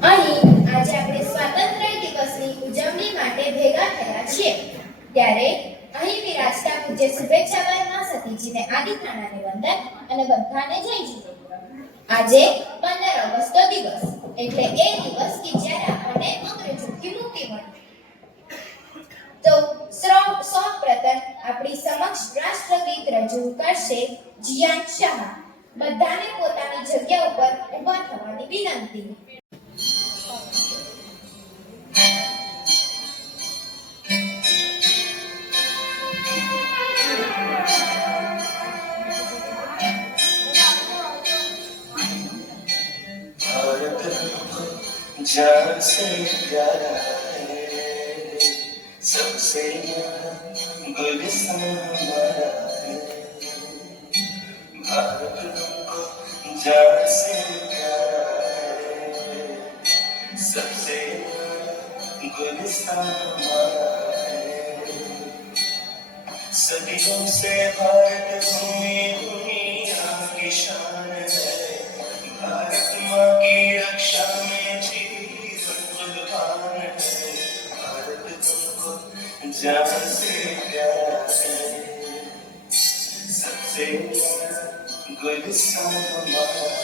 અહીં આજે આપણે સ્વાતંત્ર્ય દિવસની ઉજવણી માટે ભેગા થયા છીએ ત્યારે અહીં બિરાજતા પૂજ્ય શુભેચ્છાબાઈ સતીજીને આદિત્યનાને વંદન અને બધાને જય શ્રી આજે 15 ઓગસ્ટનો દિવસ એટલે એ દિવસ કે જ્યારે આપણને અંગ્રેજોથી મુક્તિ મળી તો સૌપ્રથમ આપણી સમક્ષ રાષ્ટ્રગીત રજૂ કરશે જીયાન શાહ બધાને પોતાની જગ્યા ઉપર ઊભા થવાની વિનંતી जान से प्यारा है सबसे गुलिस्तान हमारा है भारत हमको जान से प्यारा है सबसे गुलिस्तान हमारा है सदियों से भारत भूमि दुनिया की शान है भारत माँ की रक्षा में जीवन कुर्बान है भारत तुमको जान से प्यारा है सबसे गुलिस्तान हमारा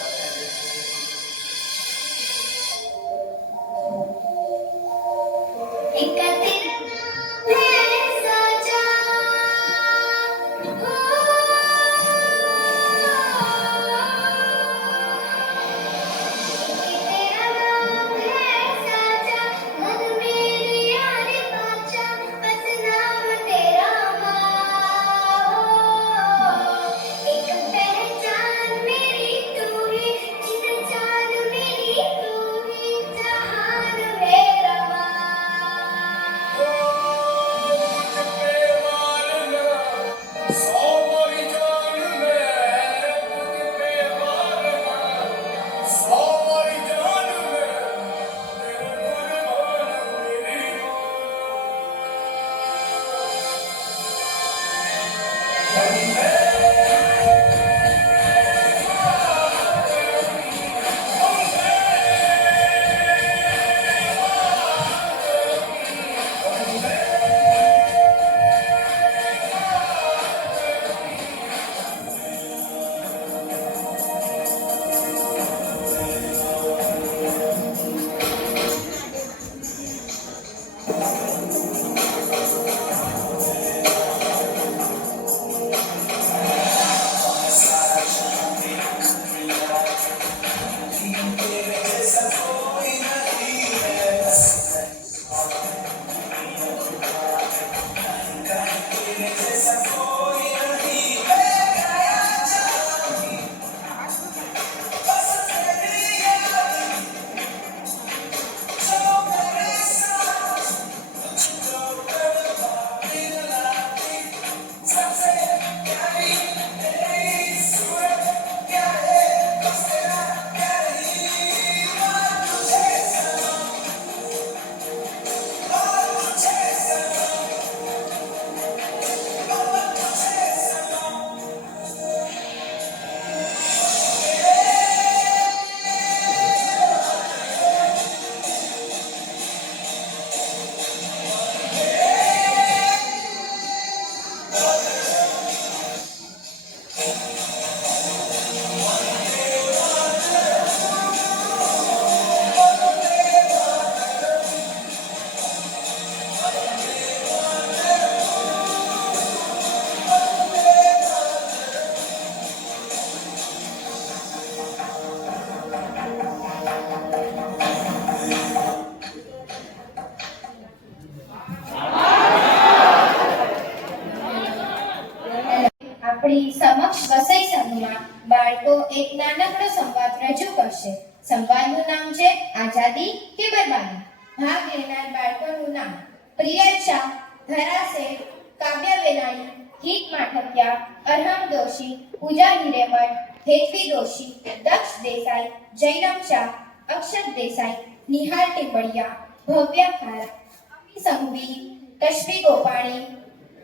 આપણી સમક્ષ વસઈ સમૂહમાં બાળકો એક નાનકડો સંવાદ રજૂ કરશે સંવાદનું નામ છે આઝાદી કે બરબાદી ભાગ લેનાર બાળકોનું નામ પ્રિયલ શાહ ધરાસેર કાવ્ય વેલાણી હિત માઠકિયા અરહમ દોશી પૂજા હિરેમઠ હેતવી દોશી દક્ષ દેસાઈ જયરામ શાહ અક્ષત દેસાઈ નિહાલ ટીપડિયા ભવ્ય ખારા અમી સંઘવી તશ્વી ગોપાણી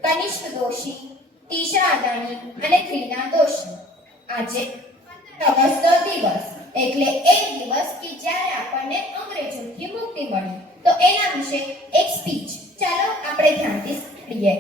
કનિષ્ક દોશી ટીશા અદાણી અને ક્રીના દોશી આજે 15 ઓગસ્ટનો દિવસ એટલે એ દિવસ કે જ્યારે આપણને અંગ્રેજો મુક્તિ મળી. તો એના વિશે એક સ્પીચ ચાલો આપણે ધ્યાનથી સાંભળીએ.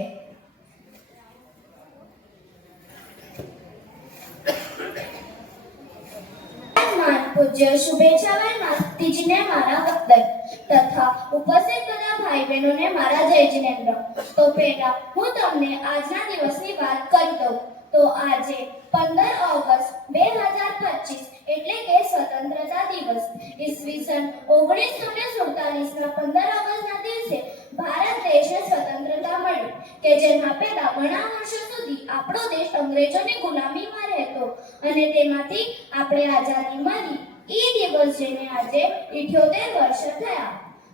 પૂજ્ય શુભેચ્છાબેન માસ્તીજીને મારા વંદન તથા ઉપસ્થિત બધા ભાઈ બહેનોને મારા જય જિનેન્દ્ર. તો પહેલા હું તમને આજના દિવસની વાત કરી દઉં. તો આજે 15 ઓગસ્ટ 2025 એટલે કે સ્વતંત્રતા દિવસ. ઈસવીસન 1947ના 15 ઓગસ્ટના દિવસે ભારત દેશને સ્વતંત્રતા મળી કે જેના પહેલા ઘણા વર્ષો સુધી આપણો દેશ અંગ્રેજોની ગુલામીમાં રહેતો અને તેમાંથી આપણે આઝાદી મળી. એ દિવસ જેને આજે 78 વર્ષ થયા.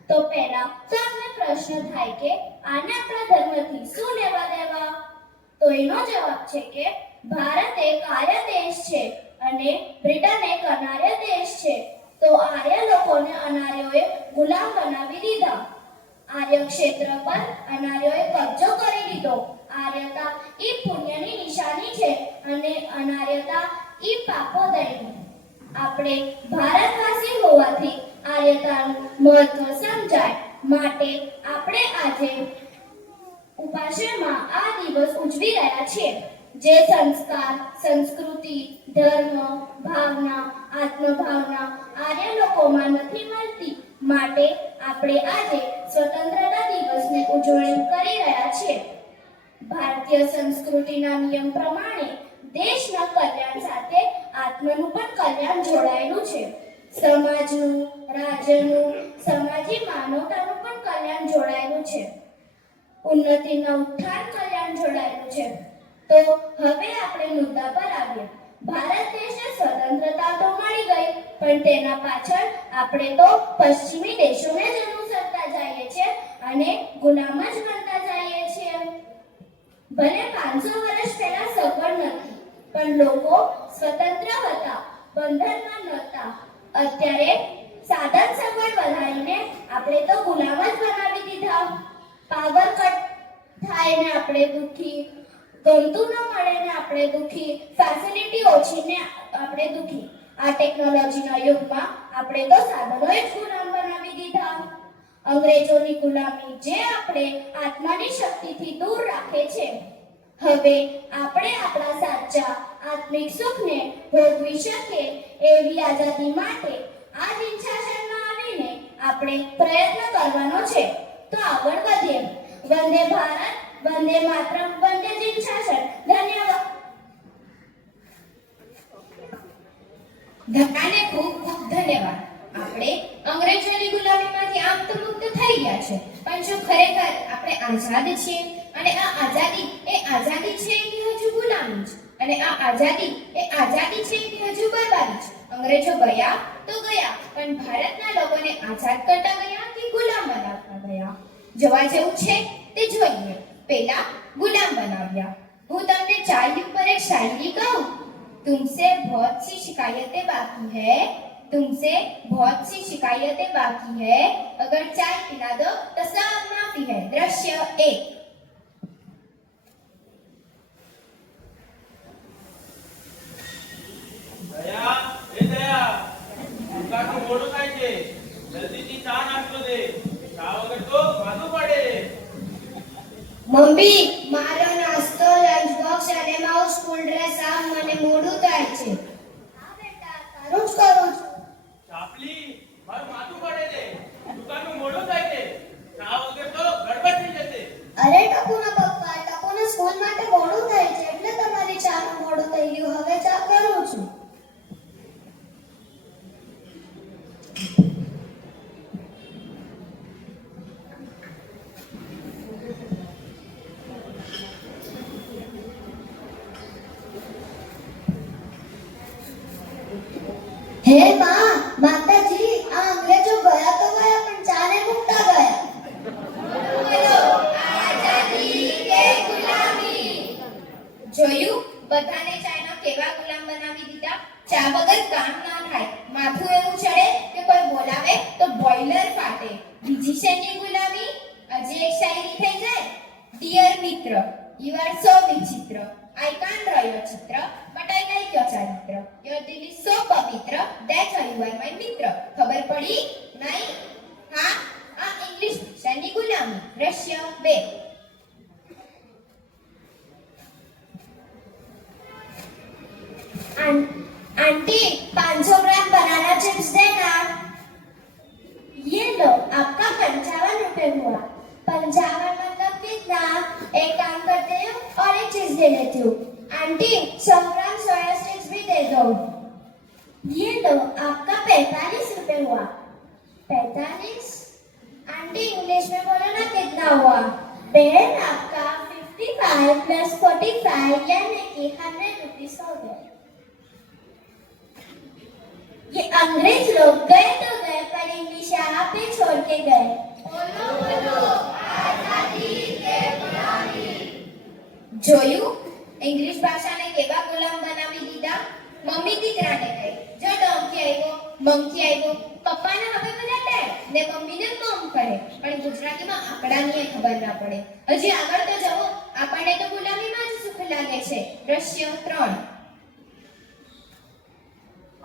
તો પહેલા તો આપણે પ્રશ્ન થાય કે આને આપણા ધર્મથી શું લેવા દેવા? તો એનો જવાબ છે કે ભારત એક આર્ય દેશ છે અને બ્રિટન એક અનાર્ય દેશ છે. તો આર્ય લોકોને અનાર્યોએ ગુલામ બનાવી દીધા. આર્ય ક્ષેત્ર પર અનાર્યોએ કબજો કરી લીધો. આર્યતા એ પુણ્યની નિશાની છે અને અનાર્યતા એ પાપોદયની. આપણે ભારતવાસી હોવાથી આર્યતાનું મહત્વ સમજાય માટે આપણે આજે ઉપાશ્રયમાં આ દિવસ ઉજવી રહ્યા છીએ. જે સંસ્કાર, સંસ્કૃતિ, ધર્મ, ભાવના, આત્મભાવના આર્ય લોકોમાં નથી મળતી માટે આપણે આજે સ્વતંત્રતા દિવસની ઉજવણી કરી રહ્યા છીએ. ભારતીય સંસ્કૃતિના નિયમ પ્રમાણે દેશના કલ્યાણ સાથે આત્મનું પણ કલ્યાણ જોડાયેલું છે. સમાજનું, રાજ્યનું, સમાજી માનવતાનું પણ કલ્યાણ જોડાયેલું છે. ઉન્નતિના ઉત્થાન કલ્યાણ જોડાયેલું છે. તો હવે આપણે મુદ્દા પર આવીએ. ભારત દેશને સ્વતંત્રતા તો મળી ગઈ પણ તેના પાછળ આપણે તો પશ્ચિમી દેશોને જ અનુસરતા જઈએ છીએ અને ગુલામ જ બનતા જઈએ છીએ. ભલે 500 વર્ષ પહેલા સગવડ નથી પણ લોકો સ્વતંત્ર હતા, બંધનમાં નહોતા. અત્યારે સાધન સગવડ વધારીને આપણે તો ગુલામ જ બનાવી દીધા. પાવર કટ થાય ને આપણે દુખી, ગમતું ન મળે ને આપણે દુખી, ફેસિલિટી ઓછી ને આપણે દુખી. આ ટેકનોલોજીના યુગમાં આપણે તો સાધનોએ જ ગુલામ બનાવી દીધા. અંગ્રેજોની ગુલામી જે આપણે આત્માની શક્તિથી દૂર રાખે છે. હવે આપણે આપણા સાચા આત્મિક સુખને ભોગવી શકીએ એવી આઝાદી માટે આ દિનશાસનમાં આવીને આપણે પ્રયત્ન કરવાનો છે. તો આગળ વધીએ. વંદે ભારત, વંદે માતરમ, વંદે દિનશાસન. ધન્યવાદ. ધન્યવાદ. ખૂબ ખૂબ ધન્યવાદ. આપણે અંગ્રેજોની ગુલામીમાંથી આમ તો મુક્ત થઈ ગયા છે પણ જો ખરેખર આપણે આઝાદ છીએ અને આ આઝાદી એ આઝાદી છે કે હજુ ગુલામી છે અને આ આઝાદી એ આઝાદી છે કે હજુ બરબાદી છે? અંગ્રેજો ગયા તો ગયા પણ ભારતના લોકોને આઝાદ કરતા ગયા કે ગુલામ બનાવતા ગયા? જોવા જેવું છે તે જોઈએ. પહેલા ગુલામ બનાવ્યા. હું તમને ચાય ઉપર એક શાયરી કહું. तुमसे बहुत सी शिकायतें बाकी है, तुमसे बहुत सी शिकायतें बाकी है, अगर चाय पिला दो तो सब माफी है. दृश्य 1. દયા એ દયા દુકાનનું મોડું થાય છે, જલ્દીથી ચા નાખતો દે, ચા વગર તો વાંધો પડે. મમ્મી, મારો નાસ્તો, લંચ બોક્સ અને મારું સ્કૂલ ડ્રેસ આમ મને મોડું થાય છે. હા બેટા, તારું જ કરું છું. ચાપલી, મારું માથું પડે છે, દુકાનનું મોડું થાય છે, ચા વગર તો ગડબડ થઈ જશે. અરે ટપુના પપ્પા, ટપુને સ્કૂલ માટે મોડું થાય છે એટલે તમારી ચાનું મોડું થઈ ગયું. હવે ચા કરું છું. 2 आंटी 500 ग्राम बनाना चिप्स देना। ये लो आपका 55 रुपए हुआ। 55 मतलब कितना? एक काम करते हैं और एक चीज दे देती हूँ। आंटी 100 ग्राम सोया स्टिक्स भी दे दो। ये लो आपका 45 रुपए हुआ। 45? आंटी इंग्लिश में बोलो ना कितना हुआ। बहन आपका 55 प्लस 45 यानी कि 100 रुपीस हो गए। ये अंग्रेज लोग गए तो गए पर इंग्लिश यहाँ पे छोड़ के गए। बोलो बोलो आजादी के गुलामी। જોયું ઇંગ્લિશ ભાષાને કેવા ગુલામ બનાવી દીધા। મમ્મી દીકરાને કહે જો ડોંકી આવ્યો મંકી આવ્યો પપ્પાને હવે બધા ડેડ ને મમ્મીને મમ કહે પણ ગુજરાતીમાં આંકડાની ખબર ના પડે। હજી આગળ તો જવો આપણને તો ગુલામીમાં જ સુખ લાગે છે। દ્રશ્ય 3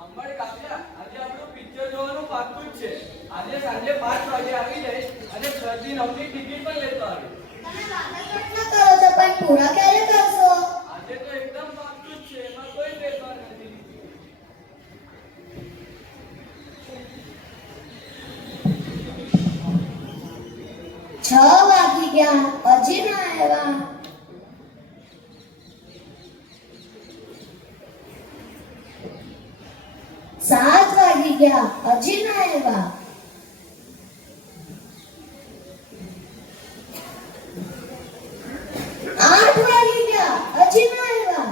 અંબાડી કાકા આજે આપણું પિક્ચર જોવાનું પાક્કું જ છે। આજે સાંજે 5 વાગે આવી જઈશ અને 6 થી 9 ની ટિકિટ પણ લેતો આવીશ। તમે વાતો કેટલા કરો છો પણ પૂરા ક્યારે કરશો? આજે તો એકદમ પાક્કું જ છે, એમાં કોઈ ફેરફાર નથી। 6 વાગી ગયા હજી ના આવ્યા। 7 વાગી ગયા હજી ના આવ્યા। 8 વાગી ગયા હજી ના આવ્યા।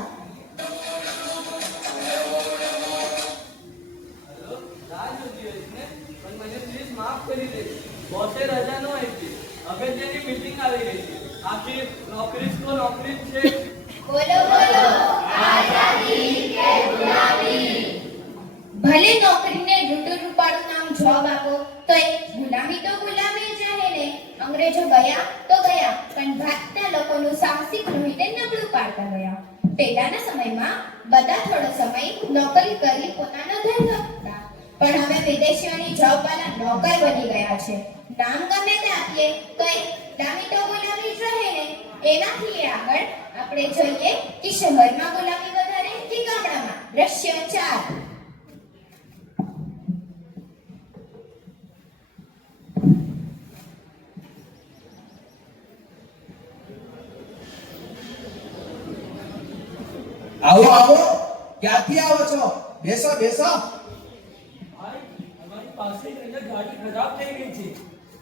હેલો રાહ જોતી હોઈશ ને, પણ મને પ્લીઝ માફ કરી દે। બોસે રજા ન આપી, અગત્યની મીટિંગ આવી ગઈ છે। આખિર નોકરી તો નોકરી જ છે। બોલો બોલો આઝાદી કે ગુલામી। ભલે નોકરીને રૂડું રૂપાળું નામ જોબ આપો તો એ ગુલામી તો ગુલામી જ રહે ને। અંગ્રેજો ગયા તો ગયા પણ ભારતના લોકોનું સાહસિક લોહીને નબળું પાડતા ગયા। પહેલાના સમયમાં બધા થોડો સમય નોકરી કરી પોતાનો ધન રાખતા પણ હવે વિદેશીઓની જોબ વાળા નોકર બની ગયા છે। નામ ગમે તે આપીએ તો એ ગુલામી તો ગુલામી જ રહે ને। એનાથી આગળ આપણે જોઈએ કે શહેરમાં ગુલામી વધારે કે ગામડામાં। દ્રશ્ય 4 આવો આવો ક્યાંથી આવો છો? બેસો બેસો। ભાઈ અમારી પાસે અહીંયા ગાડી ખરાબ થઈ ગઈ છે।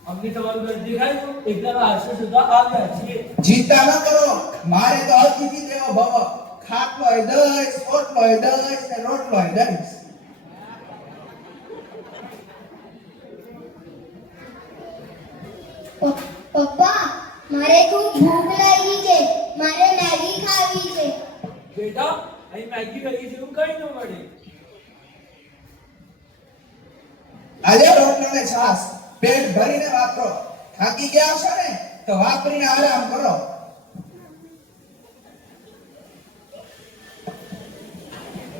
અમને તમારું ઘર દેખાયું એકદમ આશરે સુધા આવ્યા છીએ। ચિંતા ન કરો, મારે તો અતિથિ દેવો ભવ। ખાટલો દઈશ, ઓટલો દઈશ ને રોટલો દઈશ। પપ્પા મારે ખૂબ ભૂખ લાગી છે, મારે મેગી ખાવી છે। બેટા અહીં મેગી કરી જેવું કઈ ન મળે। આજે રોટલો ને છાશ પેટ ભરીને વાપરો। થાકી ગયા છો ને તો વાપરીને આરામ કરો।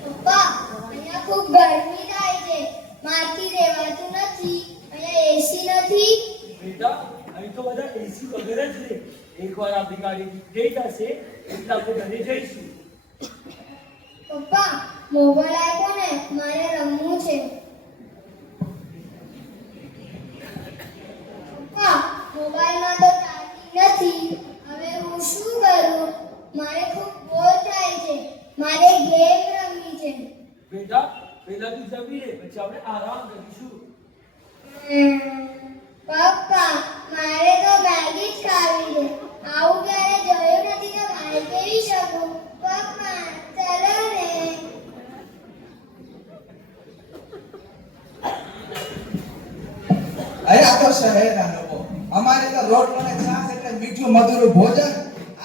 પપ્પા અહીંયા ખૂબ ગરમી થાય છે, મારથી રહેવાતું નથી। અહીંયા એસી નથી। બેટા અહીં તો બધા એસી વગર જ છે। એકવાર આપણી ગાડી થઈ જશે એટલે આપણે ઘરે જઈશું। પપ્પા મોબાઈલ આપ્યો ને મારે રમવું છે। પપ્પા મોબાઈલમાં તો ચાર્જિંગ નથી, હવે હું શું કરું? મારે ખૂબ બોર થાય છે, મારે ગેમ રમવી છે। બેટા પહેલા તું જમી લે પછી આપણે આરામ કરીશું। પપ્પા મારે તો મેગી જ ખાવી છે, આવું ક્યારે જોયું નથી તો મારે કેવી શકું? પપ્પા ચલો ને। અરે આ તો શહેરના લોકો, અમારે તો રોટલો ને છાશ એટલે મીઠું મધુર ભોજન।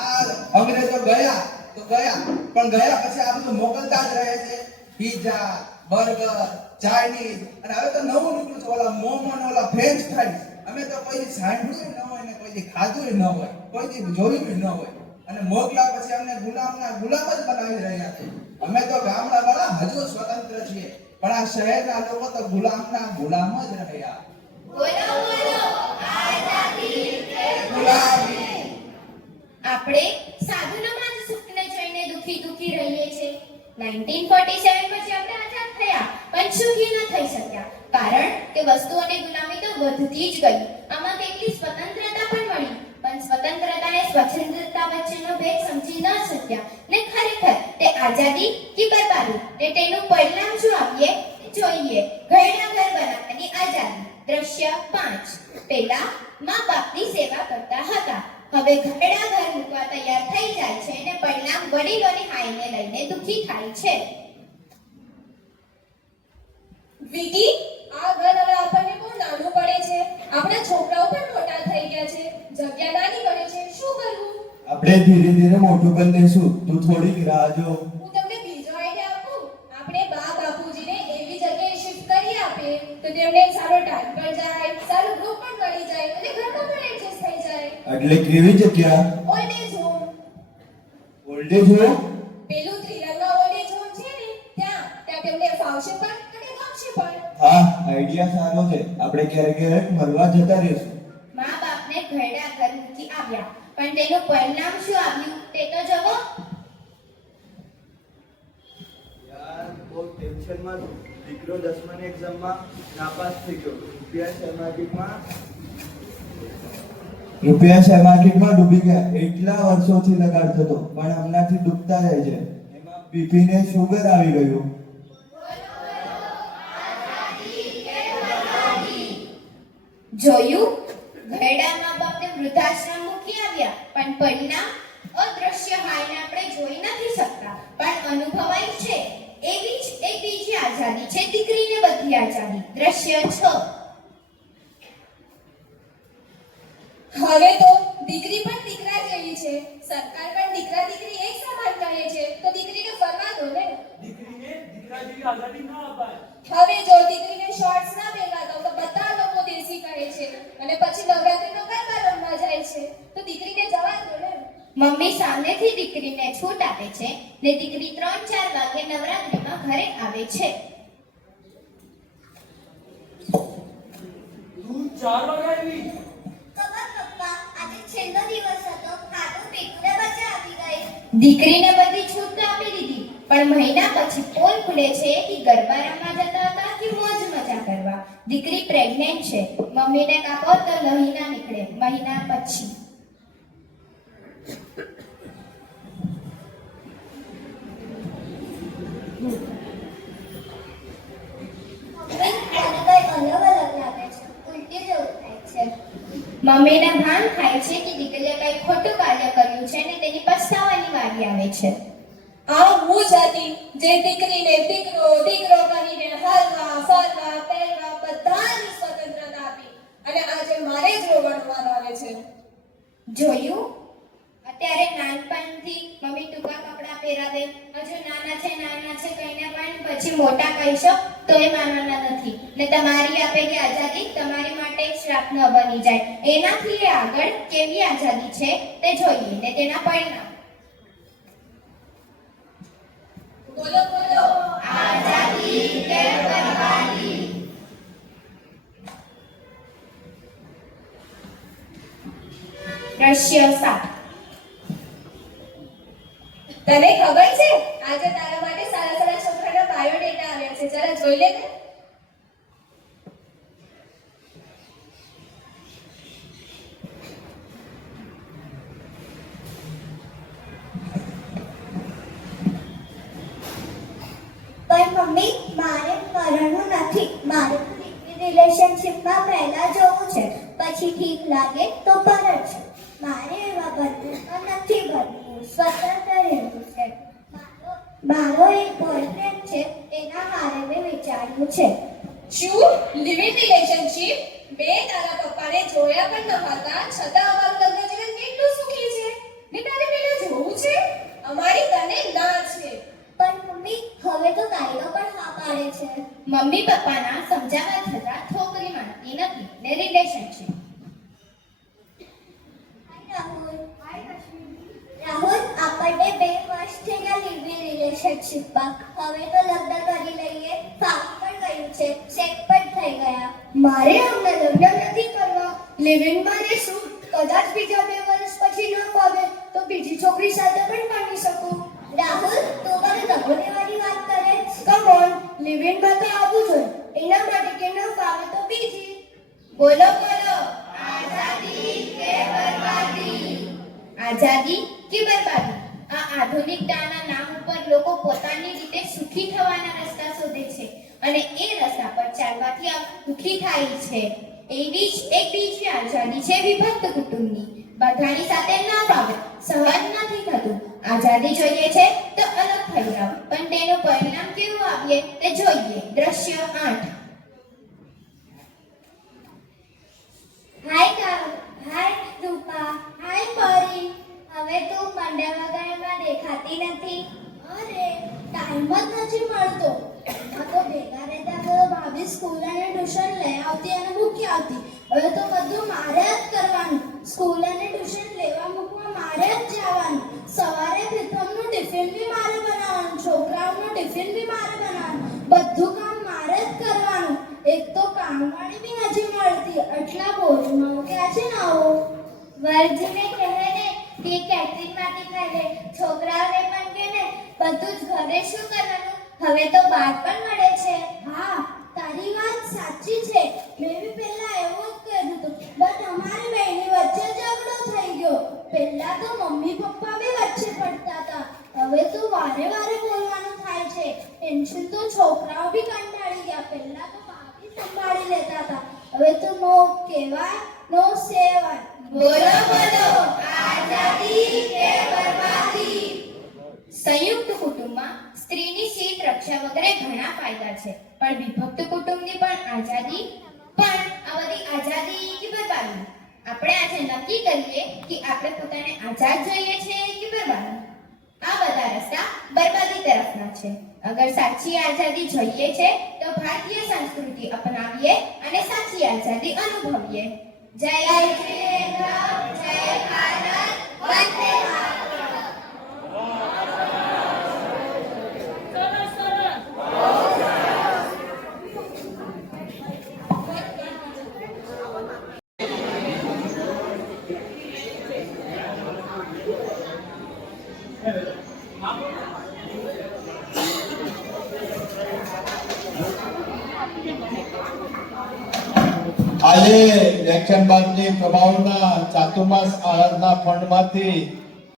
આ અંગ્રેજો ગયા તો ગયા પણ ગયા પછી આ બધું મોકલતા જ રહે છે। પિઝા, બર્ગર, ચાઇનીઝ અને હવે તો નવું નીકળ્યું છે ઓલા મોમો ને ઓલા ફ્રેન્ચ ફ્રાઈઝ। અમે તો કોઈ સાંભળ્યું ન હોય ને કોઈ ખાધું ન હોય, કોઈ જોયું ન હોય અને મોકલા પછી અમને ગુલામના ગુલામ જ બનાવી રહ્યા છે। અમે તો ગામડા વાળા હજુ સ્વતંત્ર છીએ પણ આ શહેરના લોકો તો ગુલામના ગુલામ જ રહ્યા। બોલો બોલો આઝાદી કે ગુલામી આપણે સાધુનોમાં જ સુખને જોઈને દુખી રહીએ છીએ. 1947 પછી આપણે આઝાદ થયા પણ સુખી ન થઈ શક્યા, કારણ કે વસ્તુઓની ગુલામી તો વધતી જ ગઈ. આમાં કેટલી સ્વતંત્રતા પણ મળી, પણ સ્વતંત્રતા અને સ્વતંત્રતા વચ્ચેનો ભેદ સમજી ન શક્યા ને ખરેખર તે આઝાદી કે બરબાદી ને તેનું પરિણામ શું આવીએ જોઈએ. ઘરડા ઘર બનાવવાની આઝાદી. દ્રશ્ય 5. પહેલા મા બાપની સેવા કરતા હતા, હવે ઘરડા ઘર મૂકવા તૈયાર થઈ જાય છે અને પરિણામ વડીલોની હાઈને લઈને દુખી થાય છે. વિકી, આ ઘર હવે આપણને બહુ નાનું પડે છે. આપણા છોકરાઓ પણ મોટા થઈ ગયા છે, જગ્યા નાની પડે છે. શું કરવું? આપણે ધીરે ધીરે મોટું કરી દઈશું, તું થોડીક રાહ જો. હું તમને બીજો આઈડિયા આપું. આપણે બા બાપુજીને એવી જગ્યાએ શિફ્ટ કરી આપીએ તો તેમને સારો ટાઈમ પણ જાય, સારું ગ્રુપ પણ મળી જાય અને ઘરમાં પણ એડજસ્ટ થઈ જાય. એટલે કેવી જગ્યા? Old age home. Old age home? પેલું ત્રિરંગા ઓલ્ડ એજ હોમ છે ને, ત્યાં તેમને ફાવશે પણ અને ગમશે પણ. હા, આઈડિયા સારો છે. આપણે ક્યારેક ક્યારેક મળવા જતા રહીશું. મા બાપને ઘરડા ઘર મૂકી આવ્યા, પણ તેનું પરિણામ શું આવ્યું તે તો જુઓ. યાર, બહુ ટેન્શનમાં છું. દીકરો 10માની એક્ઝામમાં નાપાસ થઈ ગયો. રૂપિયા શેર માર્કેટમાં ડૂબી ગયા. એટલા વર્ષોથી લગાડ થતો, પણ હમણાંથી ડૂબતા જાય છે. એમાં બીપીને શુગર આવી ગયું. જોયું, ઘરડા મા બાપને વૃદ્ધાશ્રમ મૂકી આવ્યા, પણ પરિણામ અદ્રશ્ય હાઈને આપણે જોઈ નથી શકતા પણ અનુભવાય છે. એવી જ એક બીજી આઝાદી છે, દીકરીને બધી આઝાદી. દ્રશ્ય 6. હવે તો દીકરી પણ દીકરા જેવી છે. સરકાર પણ દીકરા દીકરી એક સમાન કહે છે, તો દીકરીને ફરવા દો ને. દીકરીને દીકરા જેવી આઝાદી ન અપાય. હવે જો દીકરીને શોર્ટ્સ ના પહેરવા દો તો બધા લોકો દેશી કહે છે અને પછી નવરાત્રીનો ગરબા રમવા જાય છે, તો દીકરીને જવા દો ને. મમ્મી સામેથી દીકરીને છૂટ આપે છે ને દીકરી 3-4 વાગે નવરાત્રીમાં ઘરે આવે છે. તું 4 વાગે આવી? દીકરીને બધી છૂટ તો આપી દીધી, પણ મહિના પછી પોલ ખુલે છે કે ગરબા રમવા જતા હતા કે મોજ મજા કરવા. દીકરી પ્રેગ્નેન્ટ છે, મમ્મીને કાપો તો લોહી ના નીકળે. મહિના પછી મમ્મીને ભાન થાય છે કે દીકરીએ કઈ ખોટું કાર્ય કર્યું છે અને તેની પછતાવાની વારી આવે છે. આ હું જ હતી જે દીકરીને દીકરો દીકરો કરીને હરવા ફરવા પહેરવા બધાની સ્વતંત્રતા આપી અને આજે મારે જ રોવાનો આવે છે. જોયું, અત્યારે નાનપણથી મમ્મી ટૂંકા કપડાં પહેરાવે, હજુ નાના છે કહીને પણ પછી મોટા કહીશો તો એ માનવાના નથી ને તમારી આપેલી આઝાદી તમારી માટે શ્રાપ ન બની જાય. એનાથી આગળ કેવી આઝાદી છે તે જોઈએ ને તેના પરિણામ. બોલો બોલો. આઝાદી કે બરબાદી? દ્રશ્ય 7. તને ખબર છે આજે તારા માટે સારા સારા છોકરાના બાયોડેટા આવ્યા છે, જરા જોઈ લે ને. પણ મમ્મી, મારે મરણું નથી. મારે રિલેશનશિપમાં પહેલા જવું છે, પછી ઠીક લાગે તો પરત છે. મારે એવા બંધનમાં નથી બનવું, સ્વતંત્ર રહેવું છે. મારો એક બોયફ્રેન્ડ છે, એના હારે મેં વિચાર્યું છે. શું લિવ ઇન રિલેશનશિપ? બે તારા પપ્પાને જોયા પણ ન હતા, છતાં અમારું લગ્ન જીવન કેટલું સુખી છે. ને તારે પેલા જોવું છે? અમારી તને ના છે. પણ મમ્મી, હવે તો કાયદો પણ હા પાડે છે. મમ્મી પપ્પાના સમજાવવા છતાં છોકરી માનતી નથી ને રિલેશનશિપ. રાહુલ, આપણને 2 વર્ષ થઈ ગયા લિવ ઇન રિલેશનશિપમાં. હવે તો લગ્ન કરી લઈએ. ફાવી પણ ગયું છે, સેટ પણ થઈ ગયા. મારે હમણાં લગ્ન નથી કરવા, લિવ ઇનમાં રહેશું. કદાચ બીજા 2 વર્ષ પછી ન ફાવે તો બીજી બોલો બોલો, આઝાદી કે બરબાદી? આઝાદી કે બરબાદી? આ આધુનિકતાના નામ ઉપર લોકો પોતાની રીતે સુખી થવાના રસ્તા શોધે છે અને એ રસ્તા પર ચાલવાથી આ દુખી થાય છે. એવી જ એક બીજી આઝાદી છે વિભક્ત કુટુંબની. બધાની સાથે ન ફાવે, સહન નથી થતું. આઝાદી જોઈએ છે તો અલગ થઈ જાવ, પણ તેનું પરિણામ કેવું આવે તે જોઈએ. દ્રશ્ય 8. હાય રૂપા, હાય પરી. હવે તું મંડ્યા વગરમાં દેખાતી નથી. અરે ટાઈમ જ નથી મળતો. એમાં તો ભેગા રહેતા તો ભાભી સ્કૂલ અને ટ્યુશન લઈ આવતી અને મૂકી આવતી. હવે તો બધું મારે જ કરવાનું. સ્કૂલ અને ટ્યુશન લેવા મૂકવા મારે જ જવાનું. સવારે પ્રીતમનું ટિફિન બી મારે બનાવવાનું, છોકરાઓનું ટિફિન બી મારે બનાવવાનું. બધું કામ મારે જ કરવાનું. એક તો કામવાળી બી નથી મળતી. આટલા બોજમાં ક્યાં છે ને આવો? વર્જીને કહે ને કે કેન્ટીનમાંથી ખાઈ લે, છોકરાઓને પણ કહે ને બધું જ ઘરે શું કરવાનું, હવે તો બહાર પણ મળે છે. હા, તારી વાત સાચી છે. મેં બી પહેલા એવું જ કર્યું હતું, બટ અમારી બેની વચ્ચે ઝઘડો થઈ ગયો. પહેલા તો મમ્મી પપ્પા બી વચ્ચે પડતા હતા. હવે તો વારે વારે બોલવાનું થાય છે. ટેન્શન તો છોકરાઓ બી કંટાળી ગયા. પહેલા તો ભાભી સંભાળી લેતા હતા. હવે તો નો કહેવાય નો સેવાય. બોલો બોલો, આઝાદી કે બરબાદી? સંયુક્ત કુટુંબમાં સ્ત્રીની સીટ રક્ષા વગેરે ઘણા ફાયદા છે, પણ વિભક્ત કુટુંબની પણ આઝાદી. પણ આ બધી આઝાદી કે બરબાદી? આપણે આજે નક્કી કરીએ કે આપણે પોતાને આઝાદ જોઈએ છે કે બરબાદી. આ બધા રસ્તા બરબાદી તરફના છે. અગર સાચી આઝાદી જોઈએ છે તો ભારતીય સંસ્કૃતિ અપનાવીએ અને સાચી આઝાદી અનુભવીએ. જય જિનેન્દ્ર, જય ભારત, વંદે માતરમ. આજે લેક્ચર બાદની પ્રભાવના ચાતુર્માસ આરાધના ફંડમાંથી